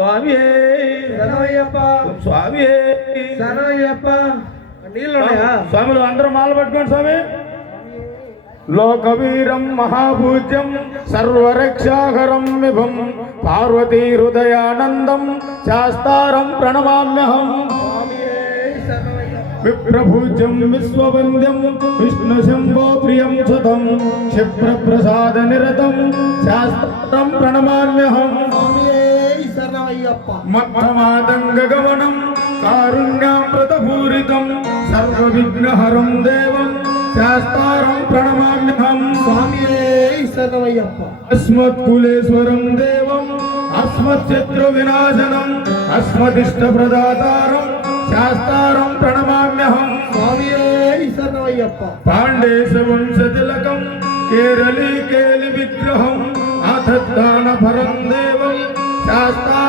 స్వామి శరణయ్యప్ప. స్వామి శరణయ్యప్ప. నీళ్ళు స్వాములు అందరూ మాల పట్టుకోండి స్వామి. లోకవీరం మహాపూజ్యం సర్వరక్షాకరం విభం పార్వతీ హృదయానందం శాస్తారం ప్రణమామ్యహం. విప్రభూజ్యం విశ్వవంద్యం విష్ణు శంభో ప్రియం సుతం క్షిప్రప్రసాద నిరతం శాస్త్రం ప్రణమామ్యహం. మత్తమాతంగగమనం కారుణ్యామృతపూరితం సర్వవిఘ్నహరం దేవం శాస్తారం ప్రణమామ్యహం. స్వామి శరణయ్యప్ప అస్మత్కులేశ్వరం దేవం అస్మచ్చత్రు వినాశనం అస్మదిష్ట ప్రదాతారం శాస్తారం ప్రణమామ్యహం. స్వామి శరణయ్యప్ప పాండేశ వంశతిలకం కేరళీ కేలి విగ్రహం అథద్దాన భరం దేవం శాస్తారం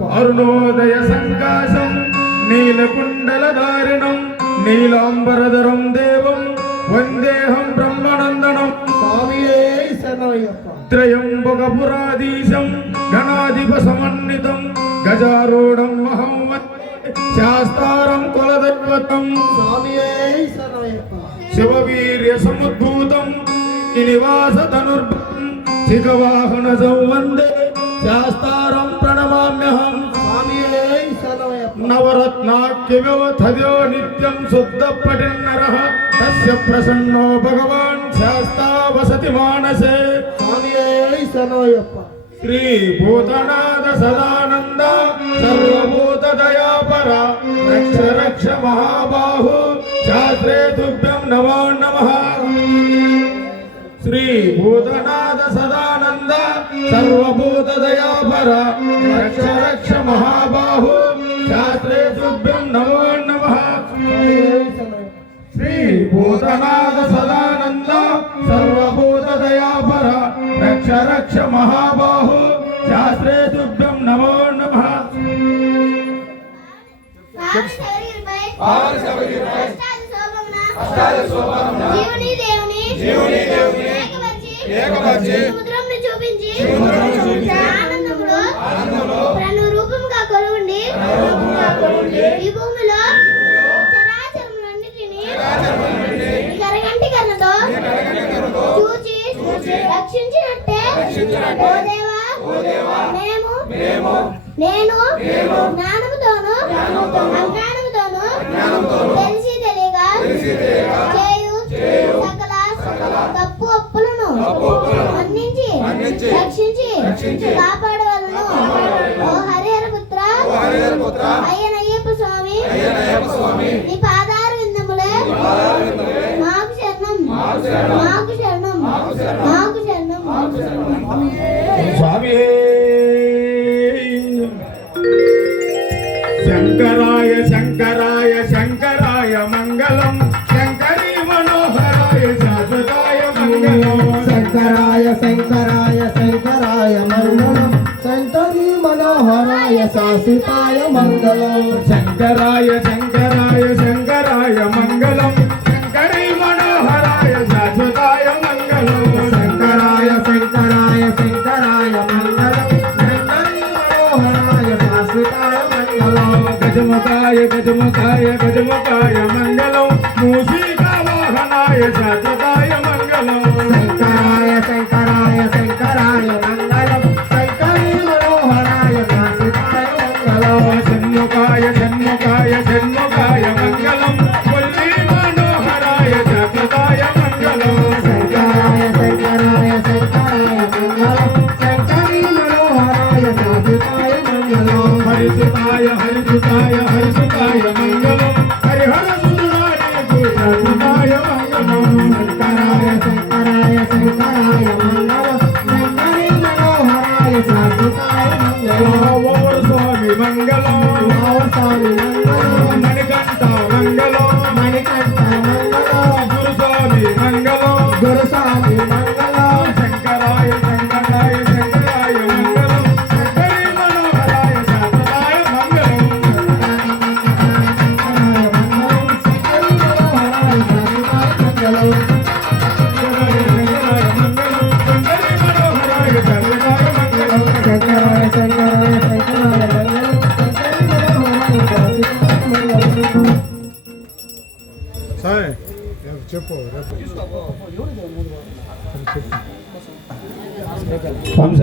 அருணோதய சங்காசம் நீலகுண்டலதாரிணம் நீலாம்பரதரம் தேவம் வந்தேகம் பிரம்மநந்தனம். சாமியே சரணமையப்பா. திரையம்பகபுராதீசம் கணாதிப சமன்னிதம் கஜாரோடம் மகம்மத் சாஸ்தாரம் குலதெய்வத்தம். சாமியே சரணமையப்பா. சிவவீரிய சமுத்பூதம் நிவாச தனுர்பம் சிகவாகன சம்பந்தே சாஸ்தாரம் ప్రణమామ్యహం నవరత్నాఖ్యవ్యవథదో నిత్యం శుద్ధ పఠిన్నర తస్య ప్రసన్నో భగవాన్ శాస్తా వసతి మానసే శ్రీ భూతనాథ సదానంద సర్వభూత దయాపర రక్ష రక్ష మహాబాహు శాస్త్రే తుభ్యం నమో సర్వభూత దయాపర రక్ష రక్ష మహాబాహు శాస్త్రే తుభ్యం నమో నమః శ్రీ భూతనాథ సదానంద సర్వభూత దయాపర రక్ష రక్ష మహాబాహు శాస్త్రే తుభ్యం నమో నమః జీవుని దేవుని జీవుని దేవుని ఏకపరిచి సముద్రంను చూపించి ఆనందములో తను రూపముగా కొలువుండి. ఈ భూమిలో చరాచరములన్నిటిని కరగంటి కర్రతో చూచి రక్షించినట్టే. ఓ దేవా మేము నేను జ్ఞానముతోను అజ్ఞానముతోను తెలిసి తెలియగా చేయు సకల తప్పు అప్పులను స్వామి నీ పాదార విందములే మాకు శరణం మాకు శరణం మాకు శరణం స్వామి శంకరాయ శంకరాయ శంకరాయ మంగళం శంకరీ మనోహరాయ శాశ్వతాయ మంగళం శంకరాయ శంకరాయ శంకరాయ మంగళం శంకరీ మనోహరాయ శాశ్వతాయ మంగళం శంకరాయ శంకరాయ గజముఖాయ గజముఖాయ గజముఖాయ మంగళం మూషికా వాహనాయ శాశ్వతాయ చెప్పు రేపు స్వామి